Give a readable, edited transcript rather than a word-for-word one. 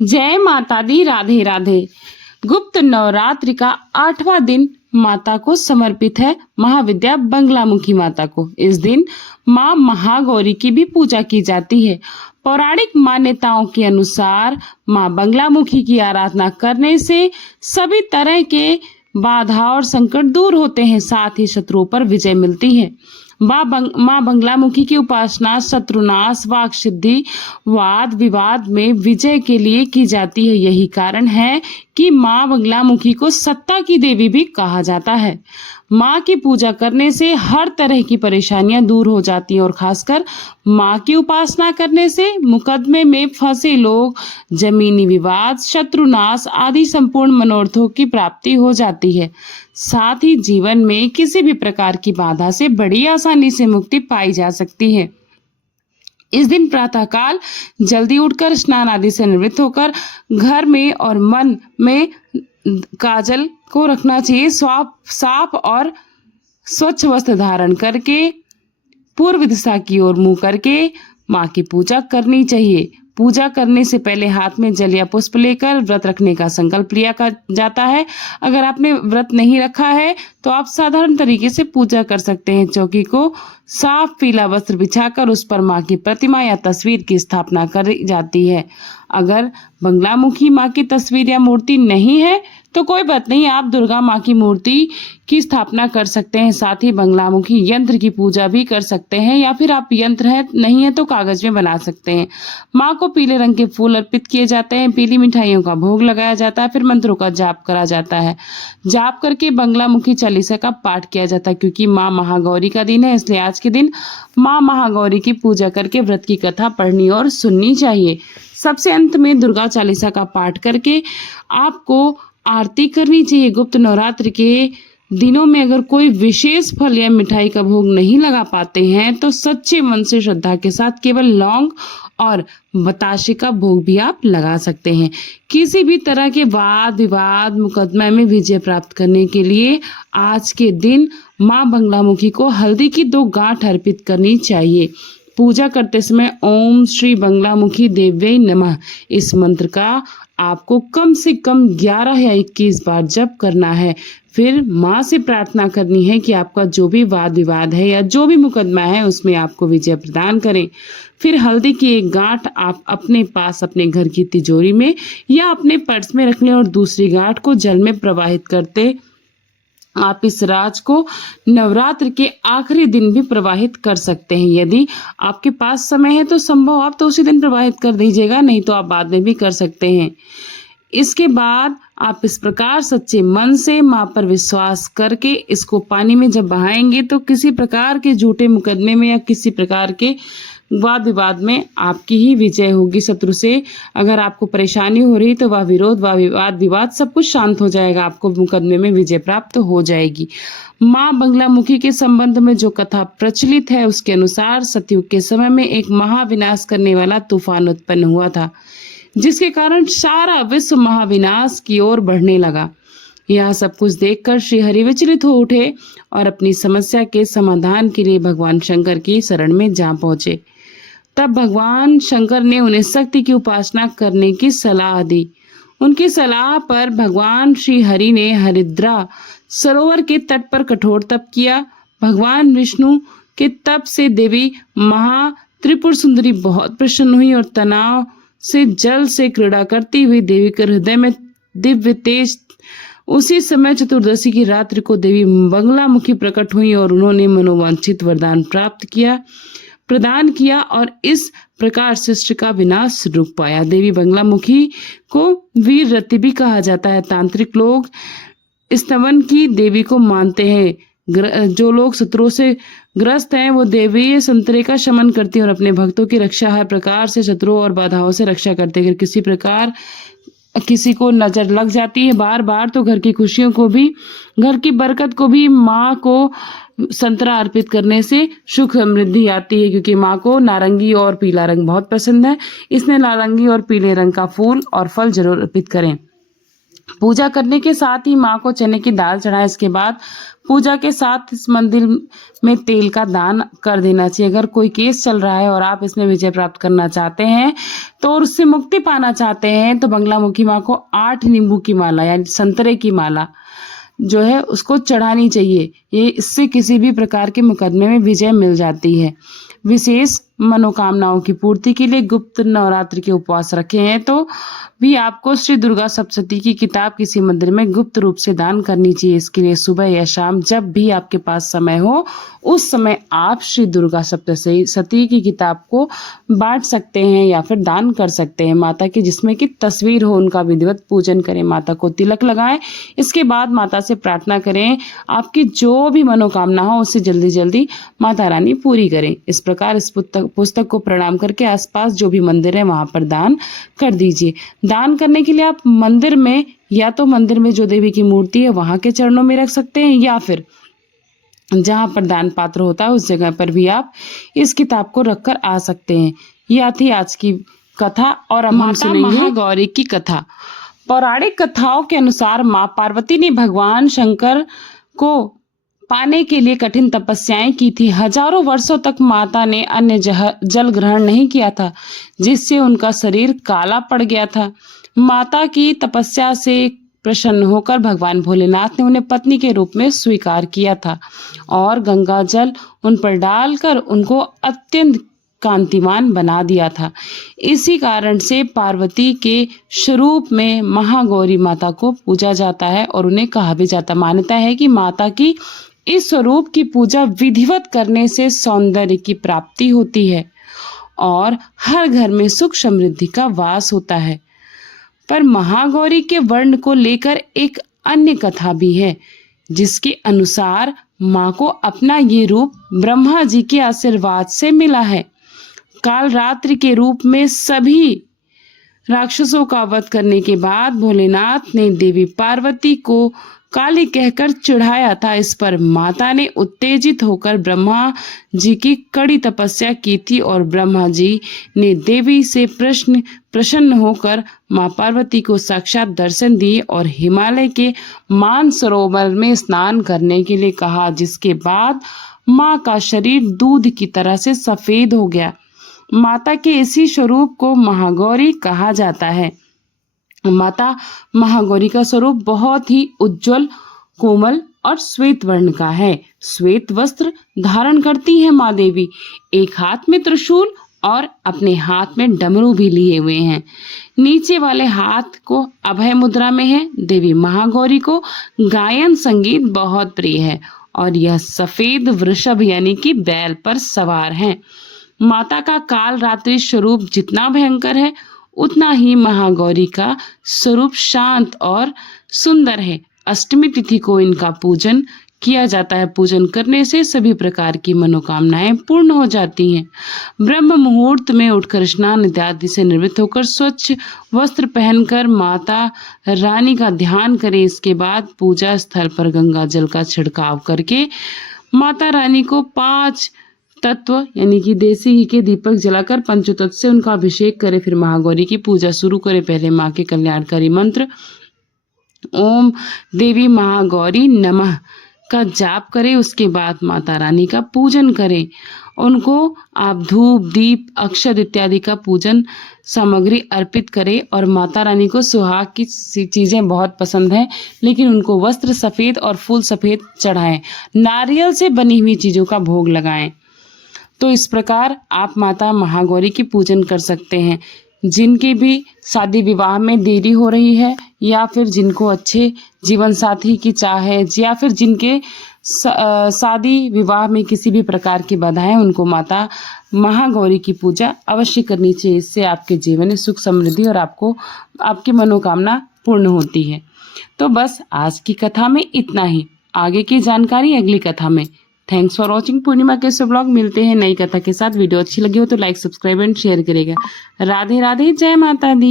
जय माता दी। राधे राधे। गुप्त नवरात्रि का 8वां दिन माता को समर्पित है। महाविद्या बंगलामुखी माता को इस दिन मां महागौरी की भी पूजा की जाती है। पौराणिक मान्यताओं के अनुसार मां बंगलामुखी की आराधना करने से सभी तरह के बाधा और संकट दूर होते हैं, साथ ही शत्रुओं पर विजय मिलती है। मां बंगलामुखी की उपासना शत्रुनाश, वाक सिद्धि, वाद विवाद में विजय के लिए की जाती है। यही कारण है कि मां बंगलामुखी को सत्ता की देवी भी कहा जाता है। मां की पूजा करने से हर तरह की परेशानियां दूर हो जाती हैं और खासकर मां की उपासना करने से मुकदमे में फंसे लोग, जमीनी विवाद, शत्रुनाश आदि संपूर्ण मनोरथों की प्राप्ति हो जाती है। साथ ही जीवन में किसी भी प्रकार की बाधा से बड़ी आसानी से मुक्ति पाई जा सकती है। इस दिन प्रातःकाल जल्दी उठकर स्नान आदि से निवृत्त होकर घर में और मन में काजल को रखना चाहिए। साफ और स्वच्छ वस्त्र धारण करके पूर्व दिशा की ओर मुंह करके मां की पूजा करनी चाहिए। पूजा करने से पहले हाथ में जल या पुष्प लेकर व्रत रखने का संकल्प लिया जाता है। अगर आपने व्रत नहीं रखा है तो आप साधारण तरीके से पूजा कर सकते हैं। चौकी को साफ पीला वस्त्र बिछाकर उस पर मां की प्रतिमा या तस्वीर की स्थापना करी जाती है। अगर बंगलामुखी मां की तस्वीर या मूर्ति नहीं है तो कोई बात नहीं, आप दुर्गा मां की मूर्ति की स्थापना कर सकते हैं। साथ ही बंगलामुखी यंत्र की पूजा भी कर सकते हैं, या फिर आप यंत्र है नहीं है तो कागज में बना सकते हैं। मां को पीले रंग के फूल अर्पित किए जाते हैं, पीली मिठाइयों का भोग लगाया जाता है, फिर मंत्रों का जाप करा जाता है। जाप करके बंगलामुखी चालीसा का पाठ किया जाता है। क्योंकि मां महागौरी का दिन है, इसलिए आज के दिन मां महागौरी की पूजा करके व्रत की कथा पढ़नी और सुननी चाहिए। सबसे अंत में दुर्गा चालीसा का पाठ करके आपको आरती करनी चाहिए। गुप्त नवरात्रि के दिनों में अगर कोई विशेष फल या मिठाई का भोग नहीं लगा पाते हैं तो सच्चे मन से श्रद्धा के साथ केवल लौंग और बताशे का भोग भी आप लगा सकते हैं। किसी भी तरह के वाद विवाद मुकदमा में विजय प्राप्त करने के लिए आज के दिन मां बंगलामुखी को हल्दी की 2 गांठ अर्पित करनी चाहिए। पूजा करते समय ओम श्री बंगलामुखी देव्यै नमः इस मंत्र का आपको कम से कम 11 या 21 बार जप करना है। फिर मां से प्रार्थना करनी है कि आपका जो भी वाद विवाद है या जो भी मुकदमा है उसमें आपको विजय प्रदान करें। फिर हल्दी की 1 गांठ आप अपने पास अपने घर की तिजोरी में या अपने पर्स में रख लें और दूसरी गांठ को जल में प्रवाहित करते आप इस राज को नवरात्र के आखिरी दिन भी प्रवाहित कर सकते हैं। यदि आपके पास समय है तो संभव आप तो उसी दिन प्रवाहित कर दीजिएगा, नहीं तो आप बाद में भी कर सकते हैं। इसके बाद आप इस प्रकार सच्चे मन से मां पर विश्वास करके इसको पानी में जब बहाएंगे तो किसी प्रकार के झूठे मुकदमे में या किसी प्रकार के वाद विवाद में आपकी ही विजय होगी। शत्रु से अगर आपको परेशानी हो रही तो वह विरोध, वह वाद विवाद सब कुछ शांत हो जाएगा, आपको मुकदमे में विजय प्राप्त हो जाएगी। मां बंगलामुखी के संबंध में जो कथा प्रचलित है उसके अनुसार सतयुग के समय में एक महाविनाश करने वाला तूफान उत्पन्न हुआ था, जिसके कारण सारा विश्व महाविनाश की ओर बढ़ने लगा। यह सब कुछ देखकर श्री हरि विचलित हो उठे और अपनी समस्या के समाधान के लिए भगवान शंकर की शरण में जा पहुंचे। तब भगवान शंकर ने उन्हें शक्ति की उपासना करने की सलाह दी। उनकी सलाह पर भगवान श्री हरि ने हरिद्रा सरोवर के तट पर कठोर तप किया। भगवान विष्णु के तप से देवी महा त्रिपुर सुंदरी बहुत प्रसन्न हुई और तनाव से जल से क्रीड़ा करती हुई देवी के हृदय में दिव्य तेज। उसी समय चतुर्दशी की रात्रि को देवी बंगलामुखी प्रकट हुई और उन्होंने मनोवांछित वरदान प्रदान किया और इस प्रकार शिष्ट का विनाश रुक पाया। देवी बंगलामुखी को वीर रति भी कहा जाता है। तांत्रिक लोग स्तवन की देवी को मानते हैं। जो लोग शत्रुओं से ग्रस्त हैं वो देवी संतरे का शमन करती है और अपने भक्तों की रक्षा हर प्रकार से शत्रुओं और बाधाओं से रक्षा करते हैं। अगर किसी प्रकार किसी को नजर लग जाती है बार बार तो घर की खुशियों को भी, घर की बरकत को भी माँ को संतरा अर्पित करने से सुख समृद्धि आती है। क्योंकि माँ को नारंगी और पीला रंग बहुत पसंद है, इसलिए नारंगी और पीले रंग का फूल और फल जरूर अर्पित करें। पूजा करने के साथ ही माँ को चने की दाल चढ़ाएं। इसके बाद पूजा के साथ इस मंदिर में तेल का दान कर देना चाहिए। अगर कोई केस चल रहा है और आप इसमें विजय प्राप्त करना चाहते हैं तो और उससे मुक्ति पाना चाहते हैं तो बंगलामुखी माँ को 8 नींबू की माला यानी संतरे की माला जो है उसको चढ़ानी चाहिए। ये इससे किसी भी प्रकार के मुकदमे में विजय मिल जाती है। विशेष मनोकामनाओं की पूर्ति के लिए गुप्त नवरात्रि के उपवास रखे हैं तो भी आपको श्री दुर्गा सप्तशती की किताब किसी मंदिर में गुप्त रूप से दान करनी चाहिए। इसके लिए सुबह या शाम जब भी आपके पास समय हो उस समय आप श्री दुर्गा सप्तशती की किताब को बांट सकते हैं या फिर दान कर सकते हैं। माता की जिसमें की तस्वीर हो उनका विधिवत पूजन करें, माता को तिलक लगाएं। इसके बाद माता से प्रार्थना करें आपकी जो भी मनोकामना हो उसे जल्दी जल्दी माता रानी पूरी करें। इस प्रकार इस पुस्तक को प्रणाम करके आसपास जो भी मंदिर है वहां पर दान कर दीजिए। दान करने के लिए आप मंदिर में या तो मंदिर में जो देवी की मूर्ति है वहां के चरणों में रख सकते हैं या फिर जहां पर दान पात्र होता है उस जगह पर भी आप इस किताब को रखकर आ सकते हैं। यह थी आज की कथा और अब हम सुनेंगे महागौरी की कथा। पौराणिक कथाओं के अनुसार मां पार्वती ने भगवान शंकर को पाने के लिए कठिन तपस्याएं की थी। हजारों वर्षों तक माता ने अन्य जल ग्रहण नहीं किया था जिससे उनका शरीर काला पड़ गया था। माता की तपस्या से प्रसन्न होकर भगवान भोलेनाथ ने उन्हें पत्नी के रूप में स्वीकार किया था और गंगा जल उन पर डालकर उनको अत्यंत कांतिमान बना दिया था। इसी कारण से पार्वती के स्वरूप में महागौरी माता को पूजा जाता है और उन्हें कहा भी जाता। मान्यता है कि माता की इस स्वरूप की पूजा विधिवत करने से सौंदर्य की प्राप्ति होती है और हर घर में सुख समृद्धि का वास होता है। पर महागौरी के वर्ण को लेकर एक अन्य कथा भी है जिसके अनुसार माँ को अपना ये रूप ब्रह्मा जी के आशीर्वाद से मिला है। काल रात्रि के रूप में सभी राक्षसों का वध करने के बाद भोलेनाथ ने देवी पार्वती को काली कहकर चिढ़ाया था। इस पर माता ने उत्तेजित होकर ब्रह्मा जी की कड़ी तपस्या की थी और ब्रह्मा जी ने देवी से प्रसन्न होकर मां पार्वती को साक्षात दर्शन दिए और हिमालय के मानसरोवर में स्नान करने के लिए कहा, जिसके बाद मां का शरीर दूध की तरह से सफेद हो गया। माता के इसी स्वरूप को महागौरी कहा जाता है। माता महागौरी का स्वरूप बहुत ही उज्जवल, कोमल और श्वेत वर्ण का है। श्वेत वस्त्र धारण करती है माँ देवी। एक हाथ में त्रिशूल और अपने हाथ में डमरू भी लिए हुए हैं। नीचे वाले हाथ को अभय मुद्रा में है। देवी महागौरी को गायन संगीत बहुत प्रिय है और यह सफेद वृषभ यानी कि बैल पर सवार है। माता का काल रात्रि स्वरूप जितना भयंकर है उतना ही महागौरी का स्वरूप शांत और सुंदर है। अष्टमी तिथि को इनका पूजन किया जाता है। पूजन करने से सभी प्रकार की मनोकामनाएं पूर्ण हो जाती हैं। ब्रह्म मुहूर्त में उठकर स्नान इत्यादि से निवृत्त होकर स्वच्छ वस्त्र पहनकर माता रानी का ध्यान करें। इसके बाद पूजा स्थल पर गंगा जल का छिड़काव करके माता रानी को 5 तत्व यानी कि देसी घी के दीपक जलाकर पंचतत्व से उनका अभिषेक करें। फिर महागौरी की पूजा शुरू करें। पहले माँ के कल्याणकारी मंत्र ओम देवी महागौरी नमः का जाप करें। उसके बाद माता रानी का पूजन करें। उनको आप धूप, दीप, अक्षत इत्यादि का पूजन सामग्री अर्पित करें। और माता रानी को सुहाग की चीजें बहुत पसंद है, लेकिन उनको वस्त्र सफेद और फूल सफेद चढ़ाएं। नारियल से बनी हुई चीजों का भोग लगाएं। तो इस प्रकार आप माता महागौरी की पूजन कर सकते हैं। जिनके भी शादी विवाह में देरी हो रही है या फिर जिनको अच्छे जीवन साथी की चाह है या फिर जिनके शादी विवाह में किसी भी प्रकार की बाधाएं, उनको माता महागौरी की पूजा अवश्य करनी चाहिए। इससे आपके जीवन में सुख समृद्धि और आपको आपकी मनोकामना पूर्ण होती है। तो बस आज की कथा में इतना ही। आगे की जानकारी अगली कथा में। थैंक्स फॉर वॉचिंग पूर्णिमा के ब्लॉग। मिलते हैं नई कथा के साथ। वीडियो अच्छी लगी हो तो लाइक, सब्सक्राइब एंड शेयर करेगा। राधे राधे, जय माता दी।